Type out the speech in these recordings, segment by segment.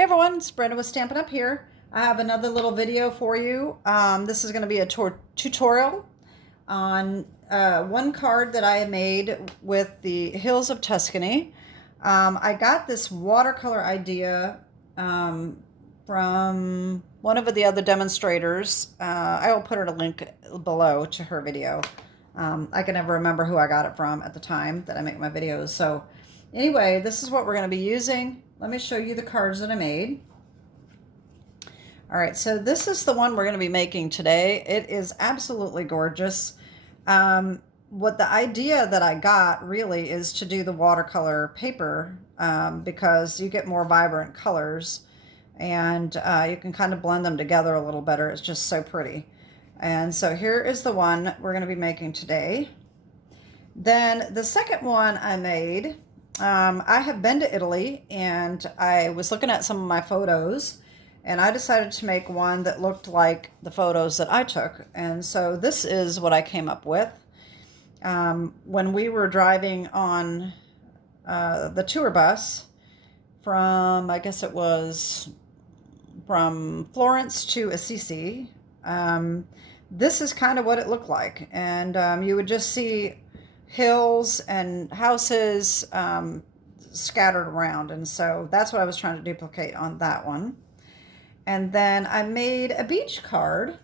Hey everyone, it's Brenda with Stampin' Up here. I have another little video for you. This is going to be a tutorial on one card that I made with the Hills of Tuscany. I got this watercolor idea from one of the other demonstrators. I will put her a link below to her video. I can never remember who I got it from at the time that I make my videos. So anyway, this is what we're going to be using. Let me show you the cards that I made. All right, so this is the one we're going to be making today. It is absolutely gorgeous. What the idea that I got really is to do the watercolor paper because you get more vibrant colors and you can kind of blend them together a little better. It's just so pretty. And so here is the one we're going to be making today. Then the second one I made, I have been to Italy and I was looking at some of my photos and I decided to make one that looked like the photos that I took. And so this is what I came up with. When we were driving on the tour bus from, I guess it was from Florence to Assisi, this is kind of what it looked like. And you would just see hills and houses scattered around. And so that's what I was trying to duplicate on that one. And then I made a beach card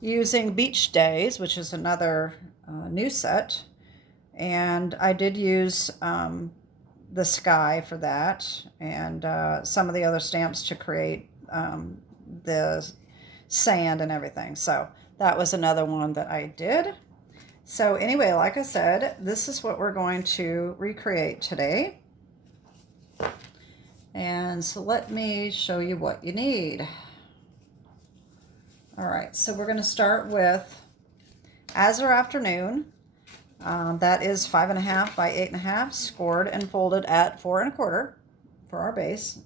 using Beach Days, which is another new set. And I did use the sky for that and some of the other stamps to create the sand and everything. So that was another one that I did. So anyway, like I said, this is what we're going to recreate today. And so let me show you what you need. All right, so we're going to start with Azure Afternoon. That is 5.5 by 8.5, scored and folded at 4.25 for our base.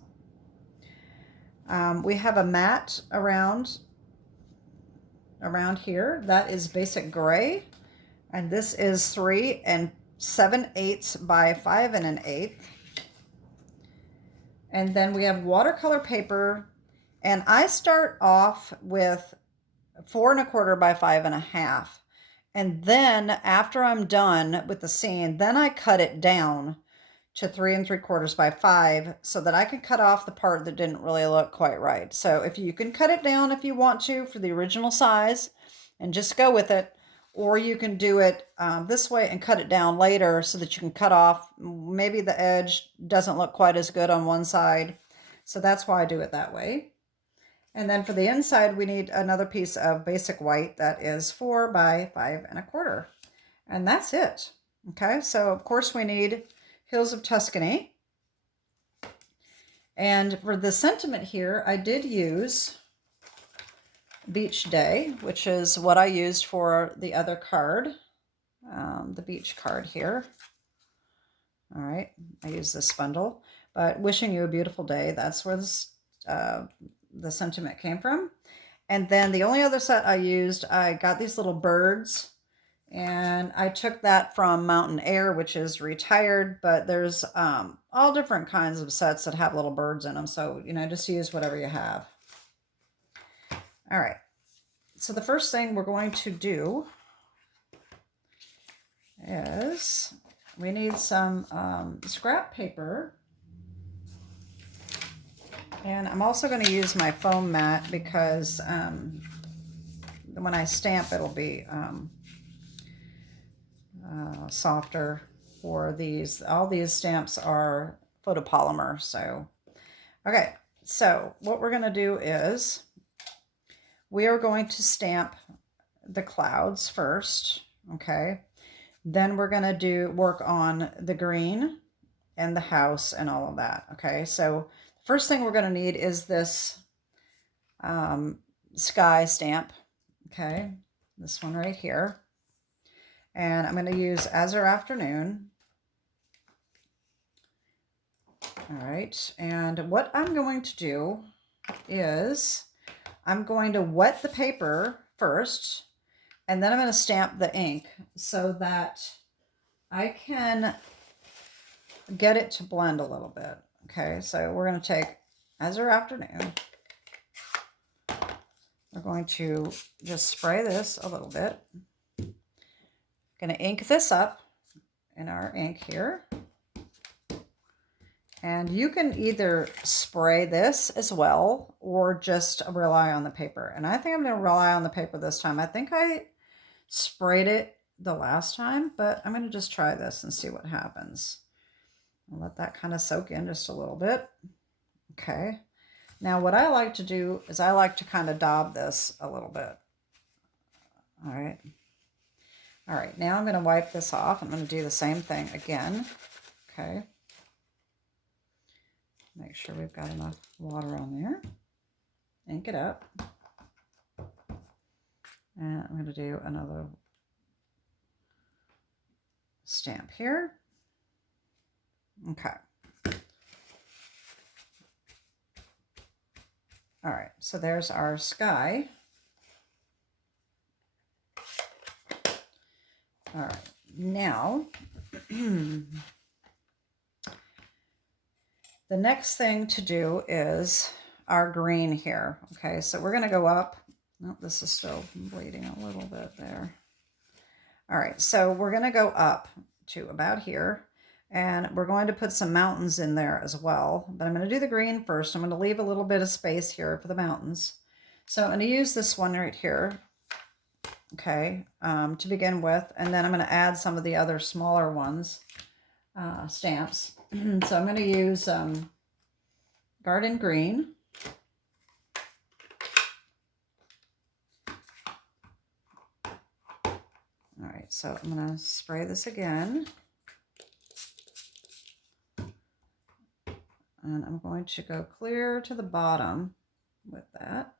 We have a mat around here. That is basic gray. And this is 3 7/8 by 5 1/8. And then we have watercolor paper. And I start off with 4.25 by 5.5. And then after I'm done with the scene, then I cut it down to 3 3/4 by 5 so that I can cut off the part that didn't really look quite right. So if you can cut it down if you want to for the original size and just go with it, or you can do it this way and cut it down later so that you can cut off. Maybe the edge doesn't look quite as good on one side. So that's why I do it that way. And then for the inside, we need another piece of basic white that is 4 by 5 1/4. And that's it. Okay, so of course we need Hills of Tuscany. And for the sentiment here, I did use Beach Day, which is what I used for the other card, the beach card here. All right, I use this bundle, but wishing you a beautiful day. That's where this, the sentiment came from. And then the only other set I used, I got these little birds, and I took that from Mountain Air, which is retired, but there's all different kinds of sets that have little birds in them. So, you know, just use whatever you have. All right, so the first thing we're going to do is we need some scrap paper. And I'm also going to use my foam mat because when I stamp, it'll be softer for these. All these stamps are photopolymer. So, okay, so what we're going to do is we are going to stamp the clouds first, okay? Then we're going to work on the green and the house and all of that, okay? So first thing we're going to need is this sky stamp, okay? This one right here. And I'm going to use Azure Afternoon. All right, and what I'm going to do is I'm going to wet the paper first, and then I'm going to stamp the ink so that I can get it to blend a little bit. Okay, so we're going to take Azure Afternoon. We're going to just spray this a little bit. Going to ink this up in our ink here. And you can either spray this as well or just rely on the paper. And I think I'm going to rely on the paper this time. I think I sprayed it the last time, but I'm going to just try this and see what happens. I'll let that kind of soak in just a little bit. Okay. Now what I like to do is I like to kind of daub this a little bit. All right. All right. Now I'm going to wipe this off. I'm going to do the same thing again. Okay. Make sure we've got enough water on there. Ink it up. And I'm going to do another stamp here. Okay. All right, so there's our sky. All right, now the next thing to do is our green here. Okay, so we're going to go up. Oh, this is still bleeding a little bit there. All right, so we're going to go up to about here, and we're going to put some mountains in there as well. But I'm going to do the green first. I'm going to leave a little bit of space here for the mountains. So I'm going to use this one right here, okay, to begin with, and then I'm going to add some of the other smaller ones, stamps. So I'm going to use Garden Green. All right, so I'm going to spray this again. And I'm going to go clear to the bottom with that.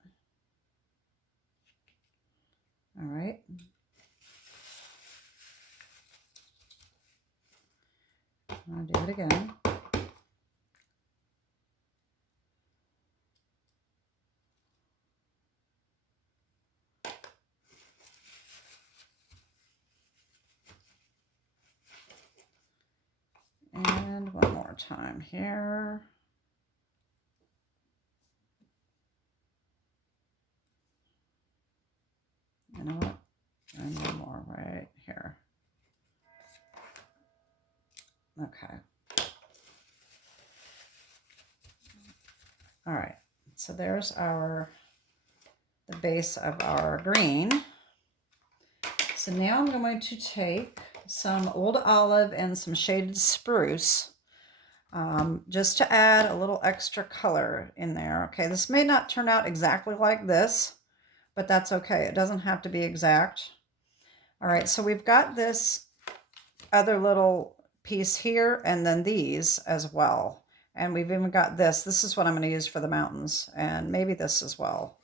All right. I'll do it again. And one more time here. You know what? And one more right here. Okay. All right. So there's the base of our green. So now I'm going to take some old olive and some shaded spruce, just to add a little extra color in there. Okay, this may not turn out exactly like this, but that's okay. It doesn't have to be exact. All right, so we've got this other little piece here, and then these as well. And we've even got this. This is what I'm going to use for the mountains, and maybe this as well.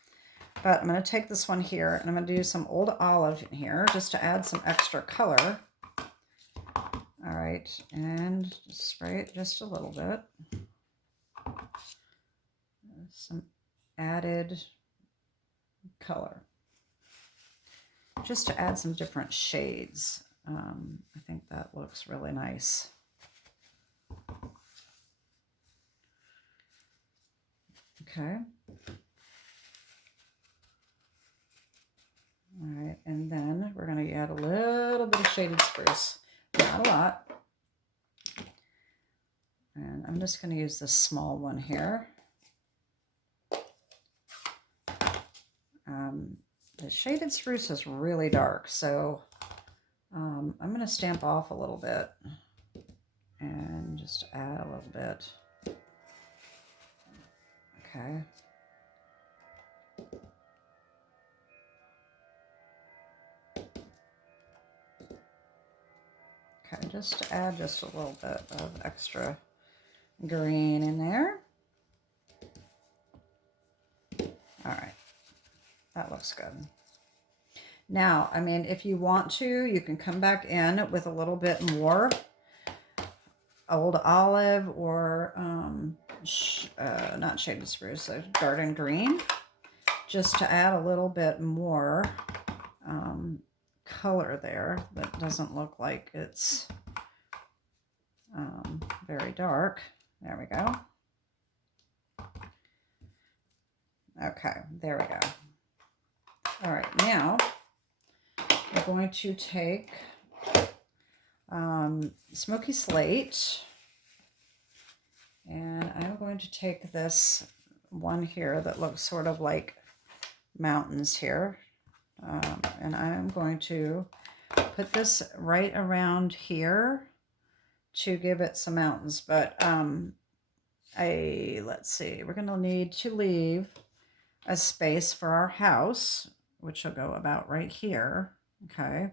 But I'm going to take this one here, and I'm going to do some old olive in here just to add some extra color. All right, and just spray it just a little bit. Some added color. Just to add some different shades. I think that looks really nice. Okay. All right, and then we're going to add a little bit of shaded spruce. Not a lot. And I'm just going to use this small one here. The shaded spruce is really dark, so I'm going to stamp off a little bit and just add a little bit. Okay. Okay, just to add just a little bit of extra green in there. All right, that looks good. Now, I mean, if you want to, you can come back in with a little bit more old olive or not shaded spruce, garden green, just to add a little bit more color there that doesn't look like it's very dark. There we go. Okay, there we go. All right, now I'm going to take Smoky Slate, and I'm going to take this one here that looks sort of like mountains here, and I'm going to put this right around here to give it some mountains. But let's see, we're going to need to leave a space for our house, which will go about right here. Okay.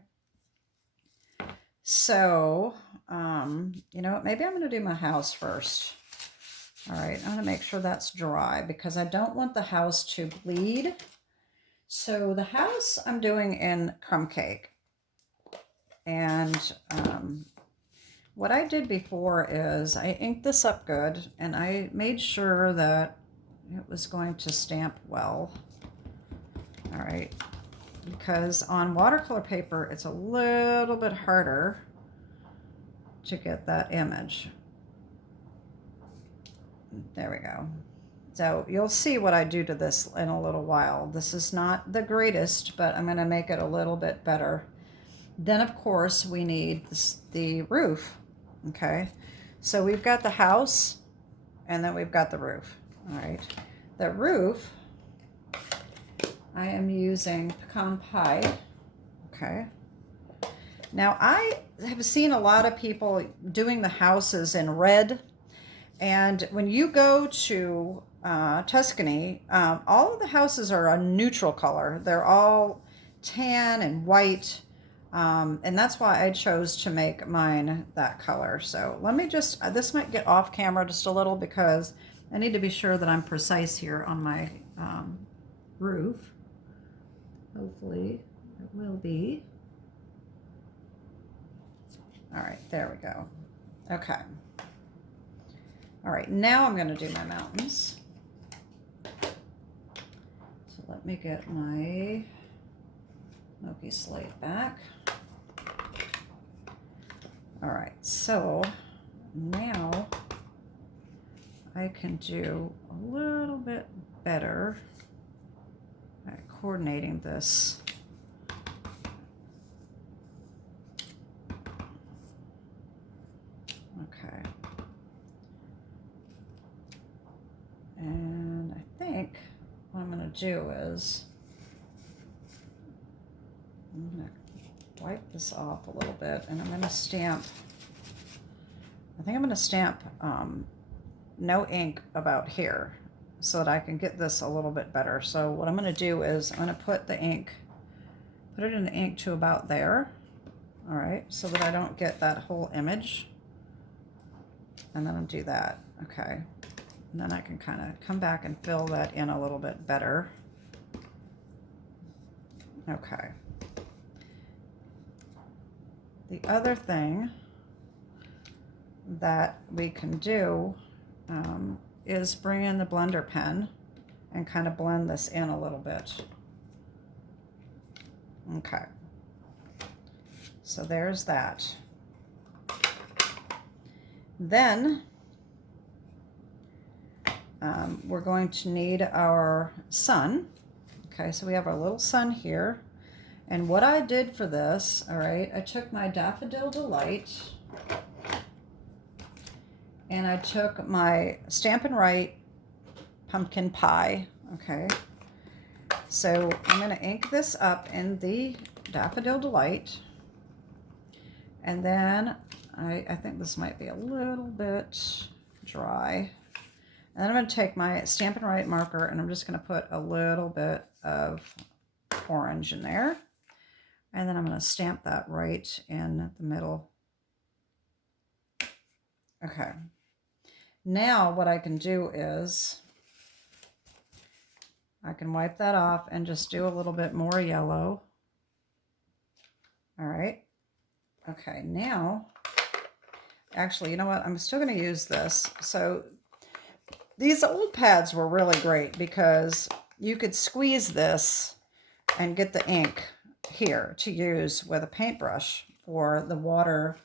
So, you know what, maybe I'm going to do my house first. All right, I'm going to make sure that's dry because I don't want the house to bleed. So the house I'm doing in crumb cake. And what I did before is I inked this up good and I made sure that it was going to stamp well. All right, because on watercolor paper, it's a little bit harder to get that image. There we go. So you'll see what I do to this in a little while. This is not the greatest, but I'm going to make it a little bit better. Then, of course, we need the roof. Okay, so we've got the house, and then we've got the roof. All right, the roof, I am using pecan pie. Okay. Now, I have seen a lot of people doing the houses in red, and when you go to Tuscany, all of the houses are a neutral color. They're all tan and white, and that's why I chose to make mine that color. So let me just, this might get off camera just a little because I need to be sure that I'm precise here on my roof. Hopefully it will be. All right, there we go. Okay. All right, now I'm going to do my mountains. So let me get my Smoky Slate back. All right, so now I can do a little bit better at coordinating this. Okay. And I think what I'm going to do is I'm going to wipe this off a little bit, and I'm going to stamp, I think I'm going to stamp no ink about here so that I can get this a little bit better. So what I'm going to do is I'm going to put the ink, put it in the ink to about there. All right, so that I don't get that whole image. And then I'll do that. Okay. And then I can kind of come back and fill that in a little bit better. Okay. The other thing that we can do is bring in the blender pen and kind of blend this in a little bit. Okay. So there's that. Then we're going to need our sun. Okay, so we have our little sun here. And what I did for this, all right, I took my Daffodil Delight and I took my Stampin' Right pumpkin pie, okay. So I'm going to ink this up in the Daffodil Delight. And then I think this might be a little bit dry. And then I'm going to take my Stampin' Right marker and I'm just going to put a little bit of orange in there. And then I'm going to stamp that right in the middle. Okay. Now what I can do is I can wipe that off and just do a little bit more yellow. All right. Okay, now, actually, you know what? I'm still going to use this. So these old pads were really great because you could squeeze this and get the ink here to use with a paintbrush for the water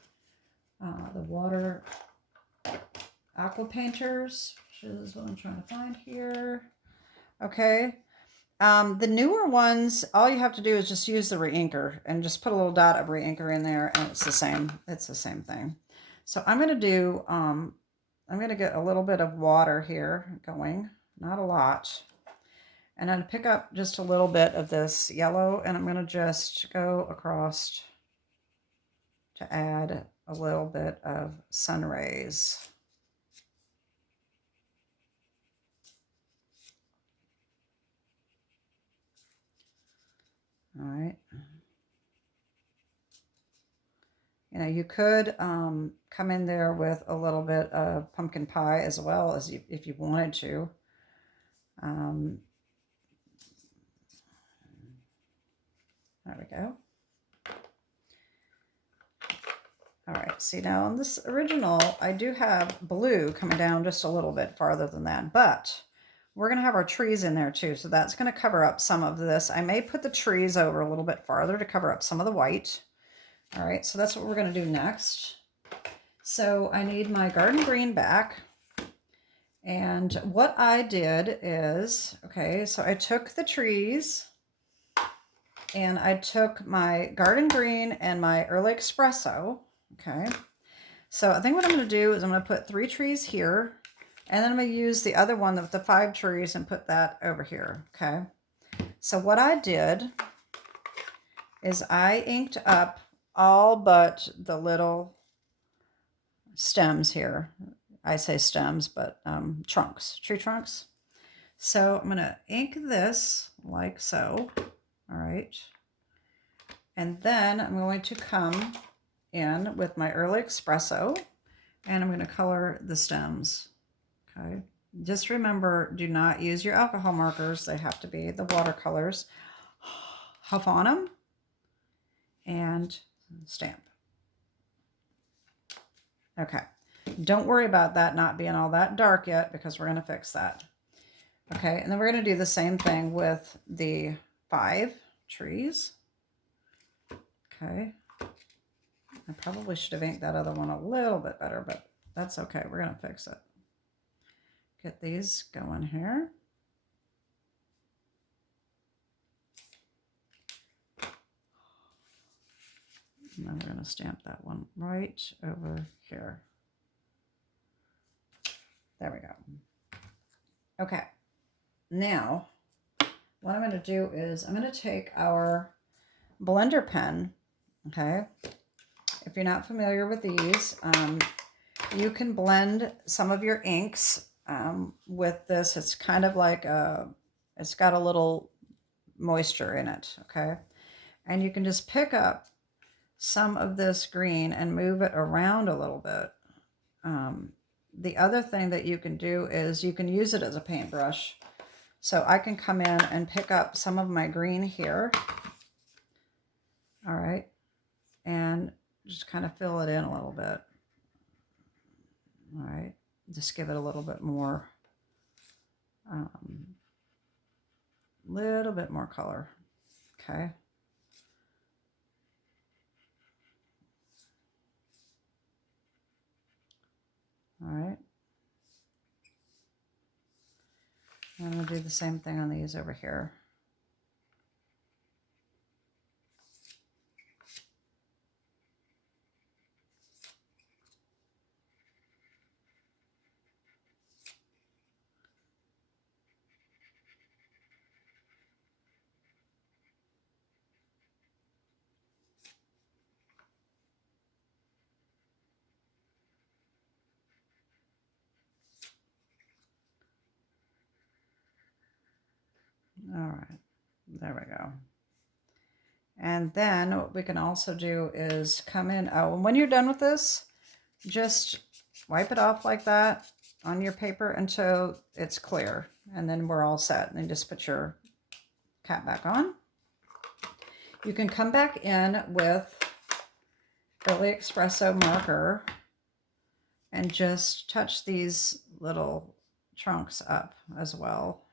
aqua painters, which is what I'm trying to find here. Okay. The newer ones, all you have to do is just use the reinker and just put a little dot of reinker in there, and it's the same. It's the same thing. So I'm going to do, I'm going to get a little bit of water here going, not a lot. And I'm going to pick up just a little bit of this yellow, and I'm going to just go across to add a little bit of sun rays. All right. You know, you could come in there with a little bit of pumpkin pie as well, as you, if you wanted to. There we go. All right, see now on this original, I do have blue coming down just a little bit farther than that, but we're gonna have our trees in there too, so that's gonna cover up some of this. I may put the trees over a little bit farther to cover up some of the white. All right, so that's what we're gonna do next. So I need my garden green back. And what I did is, okay, so I took the trees and I took my garden green and my early espresso. Okay, so I think what I'm going to do is I'm going to put 3 trees here, and then I'm going to use the other one with the 5 trees and put that over here. Okay, so what I did is I inked up all but the little stems here. I say stems, but trunks, tree trunks. So I'm going to ink this like so. All right. And then I'm going to come in with my early espresso, and I'm going to color the stems. Okay. Just remember, do not use your alcohol markers. They have to be the watercolors. Huff on them and stamp. Okay. Don't worry about that not being all that dark yet, because we're going to fix that. Okay. And then we're going to do the same thing with the 5 trees. Okay. I probably should have inked that other one a little bit better, but that's okay. We're going to fix it. Get these going here. And then we're going to stamp that one right over here. There we go. Okay. Now, what I'm going to do is I'm going to take our blender pen. Okay. If you're not familiar with these, you can blend some of your inks with this. It's kind of like it's got a little moisture in it, okay? And you can just pick up some of this green and move it around a little bit. The other thing that you can do is you can use it as a paintbrush. So I can come in and pick up some of my green here. All right. And just kind of fill it in a little bit. All right. Just give it a little bit more color. Okay. All right. I'm going to do the same thing on these over here. All right, there we go. And then what we can also do is come in, and when you're done with this, just wipe it off like that on your paper until it's clear. And then we're all set. And then just put your cap back on. You can come back in with Early Expresso marker and just touch these little trunks up as well.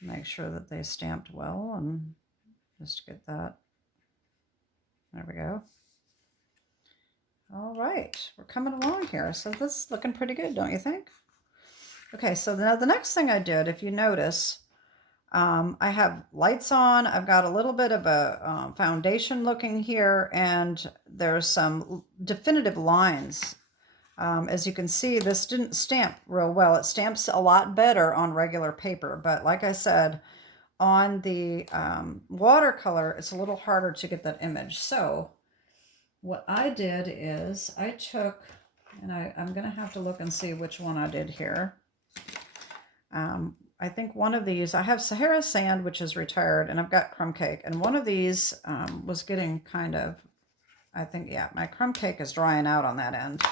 Make sure that they stamped well, and just get that. There we go. All right, we're coming along here. So this is looking pretty good, don't you think? Okay, so now the next thing I did, if you notice, I have lights on. I've got a little bit of a foundation looking here, and there's some definitive lines. As you can see, this didn't stamp real well. It stamps a lot better on regular paper, but like I said, on the watercolor, it's a little harder to get that image. So what I did is I took, and I'm going to have to look and see which one I did here. I think one of these, I have Sahara sand, which is retired, and I've got crumb cake. And one of these was getting kind of, I think, yeah, my crumb cake is drying out on that end.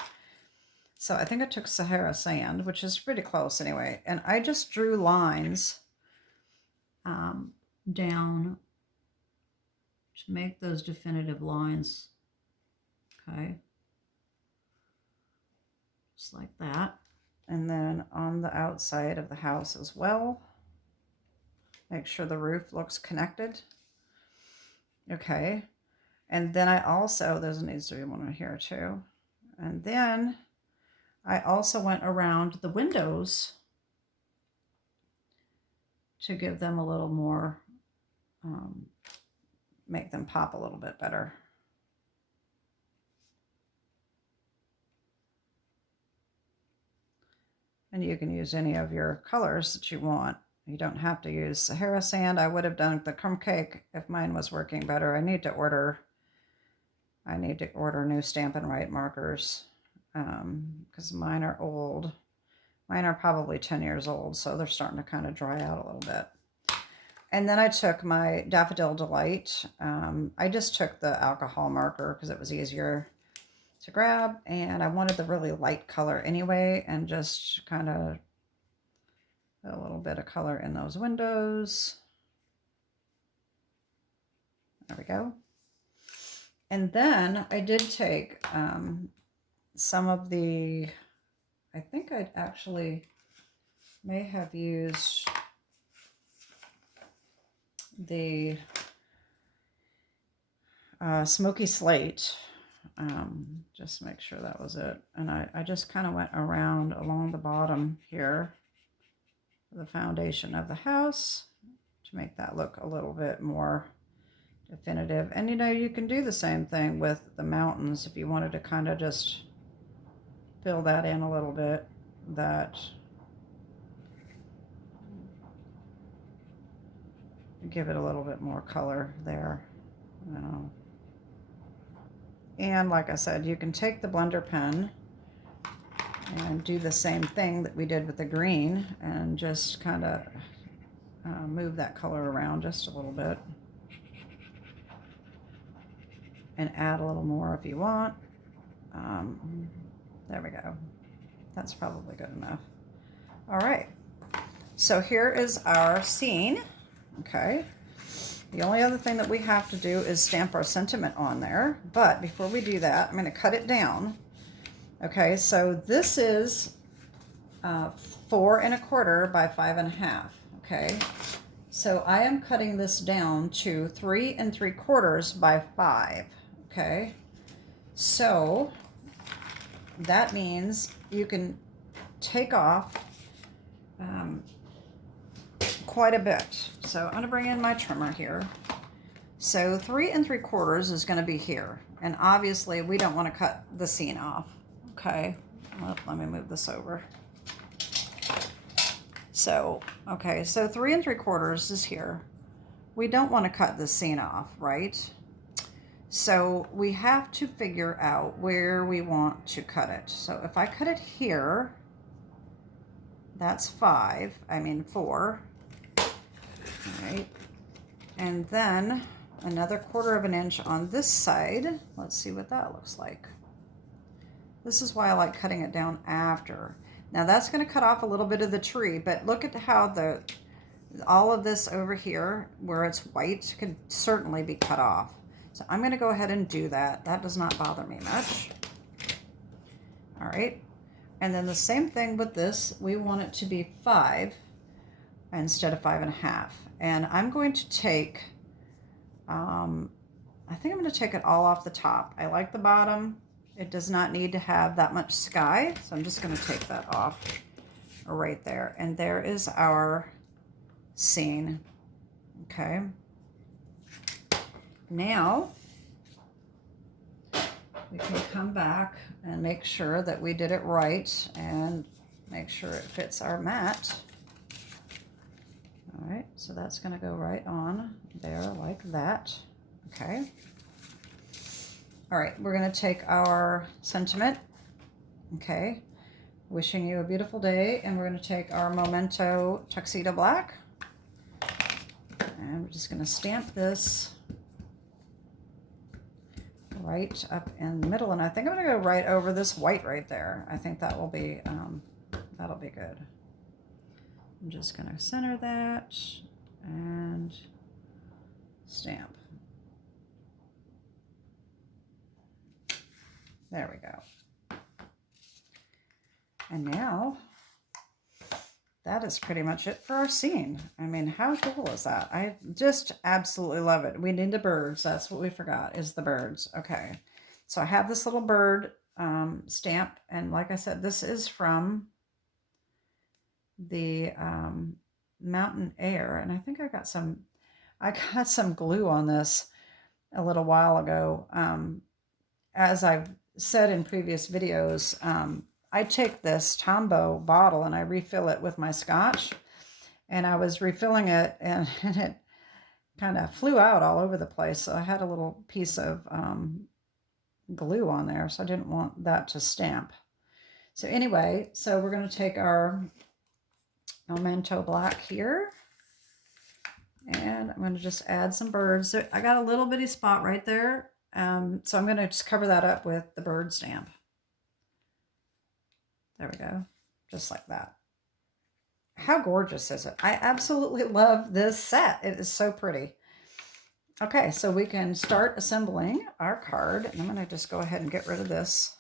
So I think I took Sahara sand, which is pretty close anyway. And I just drew lines down to make those definitive lines. Okay. Just like that. And then on the outside of the house as well. Make sure the roof looks connected. Okay. And then I also, there needs to be one here too. And then I also went around the windows to give them a little more, make them pop a little bit better. And you can use any of your colors that you want. You don't have to use Sahara sand. I would have done the crumb cake if mine was working better. I need to order new Stampin' Right markers because mine are old. Mine are probably 10 years old, so they're starting to kind of dry out a little bit. And then I took my Daffodil Delight. I just took the alcohol marker because it was easier to grab, and I wanted the really light color anyway, and just kind of a little bit of color in those windows. There we go. And then I did take some of the, I think I actually may have used the Smoky Slate. Just make sure that was it. And I just kind of went around along the bottom here, the foundation of the house, to make that look a little bit more definitive. And you know, you can do the same thing with the mountains if you wanted to kind of just fill that in a little bit, that give it a little bit more color there. And like I said, you can take the blender pen and do the same thing that we did with the green and just kind of move that color around just a little bit and add a little more if you want. There we go. That's probably good enough. All right, so here is our scene. Okay. The only other thing that we have to do is stamp our sentiment on there. But before we do that, I'm going to cut it down. Okay, so this is 4 1/4 by 5 1/2. Okay, so I am cutting this down to 3 3/4 by 5. Okay, so that means you can take off quite a bit. So I'm going to bring in my trimmer here. So 3 3/4 is going to be here. And obviously we don't want to cut the seam off. Okay, let me move this over. So, okay, so 3 3/4 is here. We don't want to cut the seam off, right? So we have to figure out where we want to cut it. So if I cut it here, that's 4. All right, and then another 1/4 of an inch on this side. Let's see what that looks like. This is why I like cutting it down after. Now that's going to cut off a little bit of the tree, but look at how all of this over here where it's white could certainly be cut off. So I'm going to go ahead and do that. That does not bother me much. All right, and then the same thing with this. We want it to be 5 instead of 5 1/2. And I'm going to take, I think I'm going to take it all off the top. I like the bottom. It does not need to have that much sky, so I'm just going to take that off. right there. And there is our scene. Okay. Now we can come back and make sure that we did it right and make sure it fits our mat. All right, so that's going to go right on there like that. Okay. All right, we're going to take our sentiment. Okay. Wishing you a beautiful day, and we're going to take our Momento Tuxedo Black. And we're just going to stamp this right up in the middle, and I think I'm going to go right over this white right there. I think that will be that'll be good. I'm just going to center that and stamp. There we go. And now that is pretty much it for our scene. I mean, how cool is that? I just absolutely love it. We need the birds. That's what we forgot, is the birds. Okay. So I have this little bird stamp. And like I said, this is from the Mountain Air. And I think I got some glue on this a little while ago. As I've said in previous videos, I take this Tombow bottle and I refill it with my scotch, and I was refilling it and it kind of flew out all over the place. So I had a little piece of glue on there, so I didn't want that to stamp. So anyway, so we're going to take our Momento Black here, and I'm going to just add some birds. So I got a little bitty spot right there, so I'm going to just cover that up with the bird stamp. There we go, just like that. How gorgeous is it? I absolutely love this set. It is so pretty. Okay, so we can start assembling our card. And I'm going to just go ahead and get rid of this.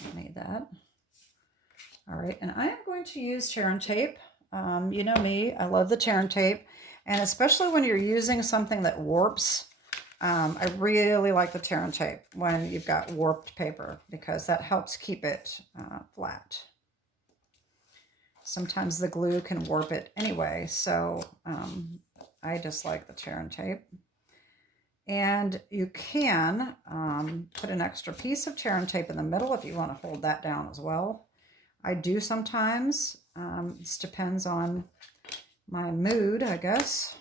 I need that. All right, and I am going to use tear and tape. You know me, I love the tear and tape. And especially when you're using something that warps, I really like the tear and tape when you've got warped paper, because that helps keep it flat. Sometimes the glue can warp it anyway, so I just like the tear and tape. And you can put an extra piece of tear and tape in the middle if you want to hold that down as well. I do sometimes. This depends on my mood, I guess.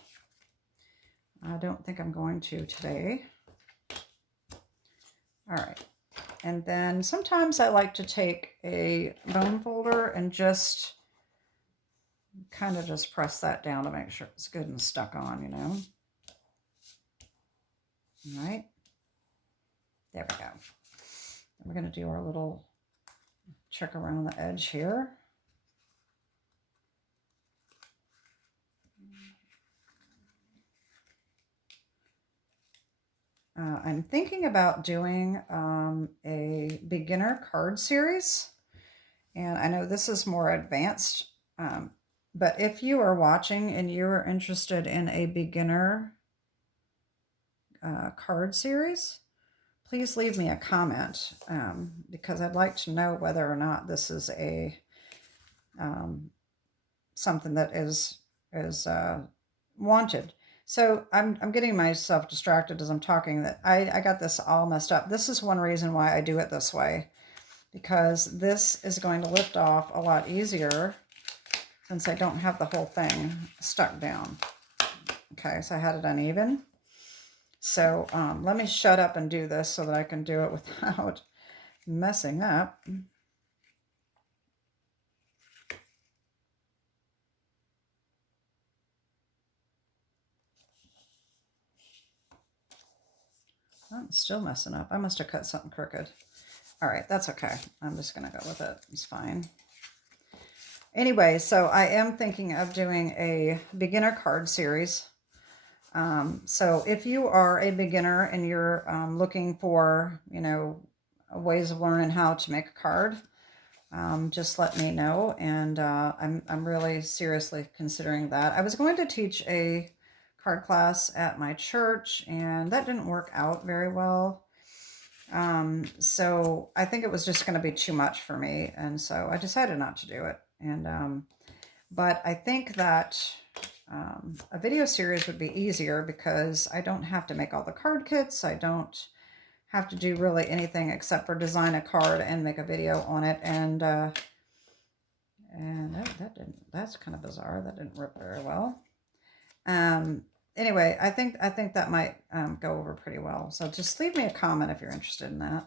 I don't think I'm going to today. All right. And then sometimes I like to take a bone folder and just kind of just press that down to make sure it's good and stuck on, you know. All right. There we go. We're going to do our little check around the edge here. I'm thinking about doing a beginner card series, and I know this is more advanced, but if you are watching and you're interested in a beginner card series, please leave me a comment, because I'd like to know whether or not this is a something that is wanted. So I'm getting myself distracted as I'm talking, that I got this all messed up. This is one reason why I do it this way, because this is going to lift off a lot easier since I don't have the whole thing stuck down. Okay, so I had it uneven. So let me shut up and do this so that I can do it without messing up. I'm still messing up. I must have cut something crooked. All right, that's okay. I'm just going to go with it. It's fine. Anyway, so I am thinking of doing a beginner card series. So if you are a beginner and you're looking for, you know, ways of learning how to make a card, just let me know. And I'm really seriously considering that. I was going to teach a card class at my church, and that didn't work out very well. So I think it was just going to be too much for me, and so I decided not to do it. And but I think that a video series would be easier because I don't have to make all the card kits. I don't have to do really anything except for design a card and make a video on it. And that's kind of bizarre. That didn't rip very well. Anyway, I think that might go over pretty well. So just leave me a comment if you're interested in that.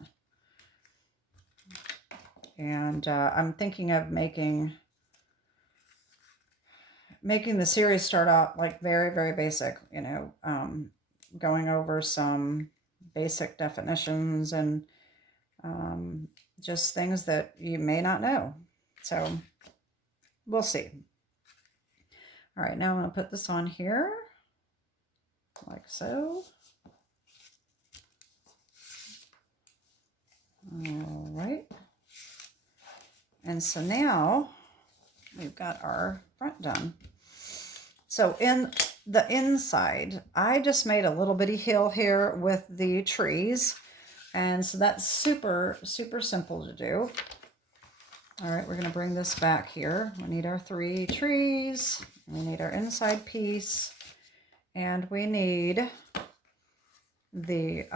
And I'm thinking of making the series start out like very, very basic, you know, going over some basic definitions and just things that you may not know. So we'll see. All right, now I'm going to put this on here like so. All right. And so now we've got our front done. So in the inside, I just made a little bitty hill here with the trees. And so that's super, super simple to do. All right, we're going to bring this back here. We need our 3 trees. We need our inside piece. And we need the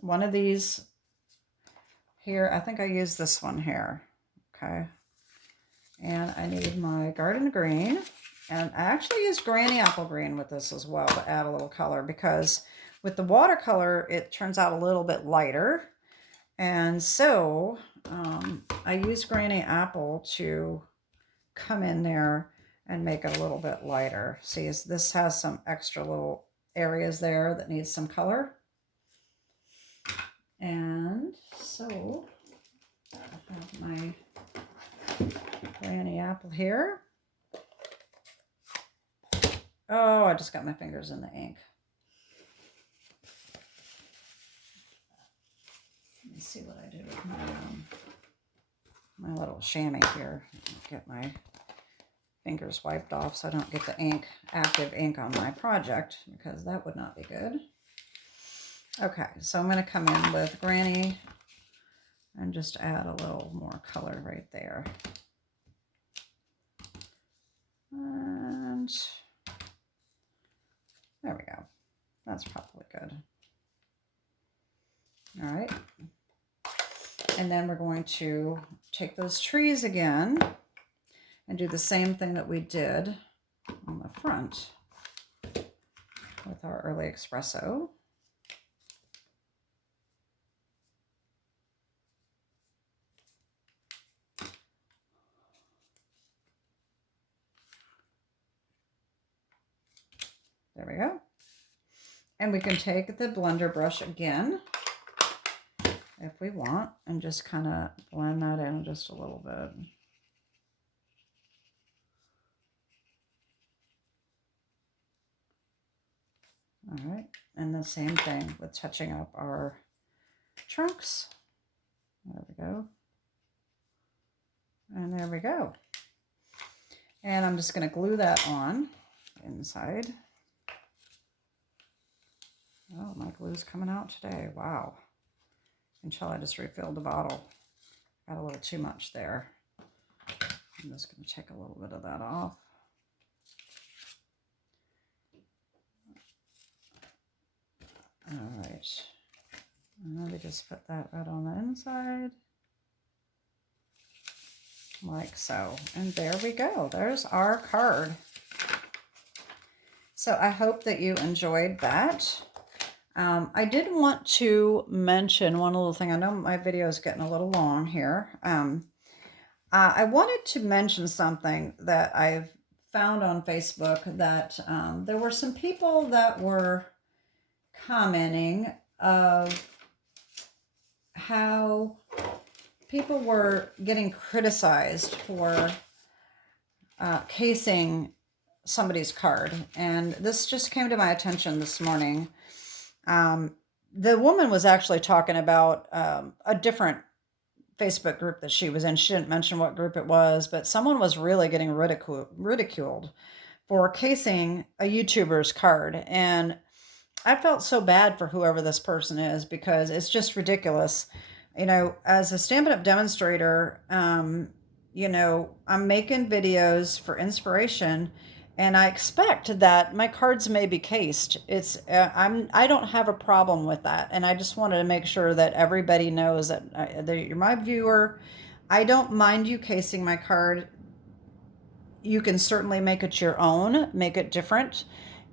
one of these here. I think I used this one here. Okay. And I need my garden green. And I actually used granny apple green with this as well to add a little color, because with the watercolor, it turns out a little bit lighter. And so I used granny apple to come in there and make it a little bit lighter. See, this has some extra little areas there that need some color. And so I have my granny apple here. Oh, I just got my fingers in the ink. Let me see what I did with my little chamois here. Get my fingers wiped off so I don't get the ink, active ink on my project, because that would not be good. Okay, so I'm going to come in with granny and just add a little more color right there. And there we go. That's probably good. All right. And then we're going to take those trees again and do the same thing that we did on the front with our early espresso. There we go. And we can take the blender brush again if we want and just kind of blend that in just a little bit. All right, and the same thing with touching up our trunks. There we go. And there we go. And I'm just going to glue that on inside. Oh, my glue's coming out today. Wow. Until I just refilled the bottle. Got a little too much there. I'm just going to take a little bit of that off. All right. And then we just put that right on the inside. Like so. And there we go. There's our card. So I hope that you enjoyed that. I did want to mention one little thing. I know my video is getting a little long here. I wanted to mention something that I've found on Facebook, that there were some people that were commenting of how people were getting criticized for casing somebody's card. And this just came to my attention this morning. The woman was actually talking about a different Facebook group that she was in. She didn't mention what group it was, but someone was really getting ridiculed for casing a YouTuber's card. And I felt so bad for whoever this person is, because it's just ridiculous. You know, as a Stampin' Up! Demonstrator, you know, I'm making videos for inspiration, and I expect that my cards may be cased. I don't have a problem with that, and I just wanted to make sure that everybody knows that you're my viewer. I don't mind you casing my card. You can certainly make it your own, make it different.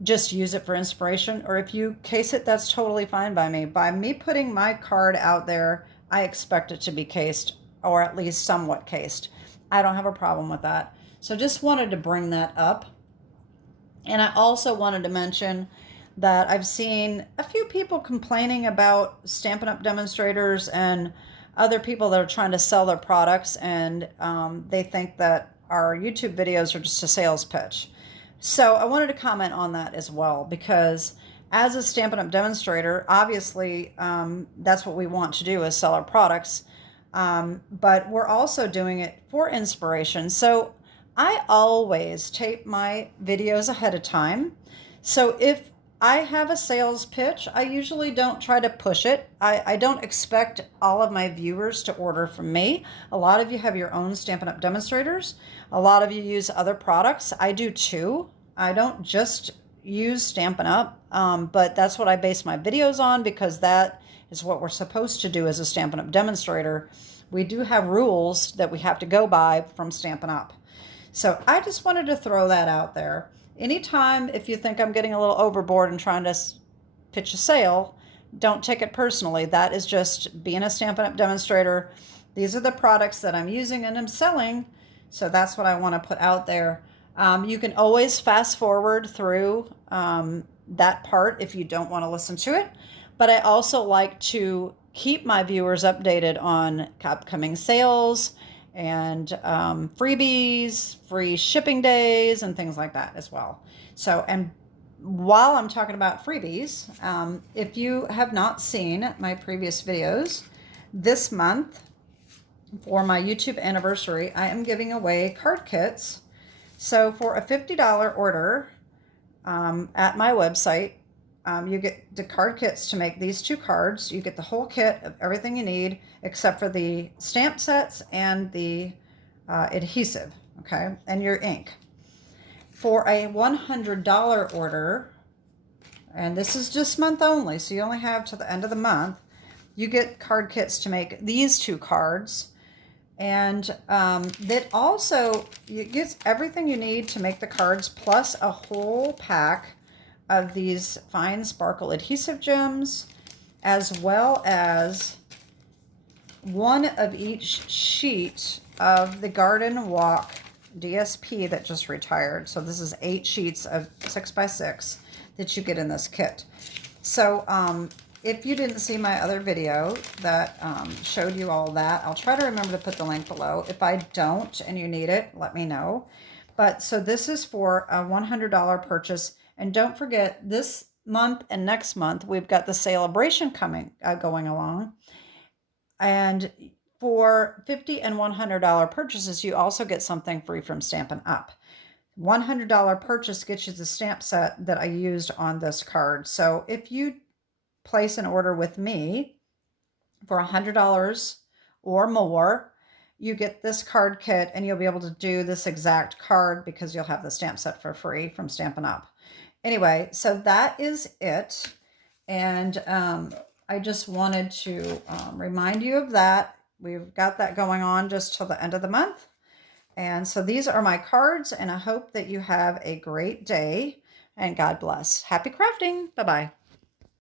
Just use it for inspiration. Or if you case it, that's totally fine by me. By me putting my card out there, I expect it to be cased, or at least somewhat cased. I don't have a problem with that. So just wanted to bring that up. And I also wanted to mention that I've seen a few people complaining about Stampin' Up! Demonstrators and other people that are trying to sell their products, and they think that our YouTube videos are just a sales pitch. So I wanted to comment on that as well, because as a Stampin' Up! Demonstrator, obviously that's what we want to do, is sell our products. But we're also doing it for inspiration. So I always tape my videos ahead of time. So if I have a sales pitch, I usually don't try to push it. I don't expect all of my viewers to order from me. A lot of you have your own Stampin' Up! Demonstrators. A lot of you use other products. I do too. I don't just use Stampin' Up!, but that's what I base my videos on, because that is what we're supposed to do as a Stampin' Up! Demonstrator. We do have rules that we have to go by from Stampin' Up! So I just wanted to throw that out there. Anytime if you think I'm getting a little overboard and trying to pitch a sale, don't take it personally. That is just being a Stampin' Up! Demonstrator. These are the products that I'm using and I'm selling. So that's what I want to put out there. You can always fast forward through that part if you don't want to listen to it. But I also like to keep my viewers updated on upcoming sales and freebies, free shipping days, and things like that as well. So, and while I'm talking about freebies, if you have not seen my previous videos, this month for my YouTube anniversary, I am giving away card kits. So for a $50 order at my website, you get the card kits to make these 2 cards. You get the whole kit of everything you need except for the stamp sets and the adhesive, okay, and your ink. For a $100 order, and this is just month only, so you only have to the end of the month, you get card kits to make these 2 cards. And that also gets everything you need to make the cards, plus a whole pack of these fine sparkle adhesive gems, as well as one of each sheet of the Garden Walk DSP that just retired. So this is 8 sheets of 6x6 that you get in this kit. So if you didn't see my other video that showed you all that, I'll try to remember to put the link below. If I don't and you need it, let me know. But so this is for a $100 purchase. And don't forget, this month and next month, we've got the celebration going along. And for $50 and $100 purchases, you also get something free from Stampin' Up! $100 purchase gets you the stamp set that I used on this card. So if you place an order with me for $100 or more, you get this card kit and you'll be able to do this exact card because you'll have the stamp set for free from Stampin' Up! Anyway, so that is it. And I just wanted to remind you of that. We've got that going on just till the end of the month. And so these are my cards, and I hope that you have a great day, and God bless. Happy crafting. Bye-bye.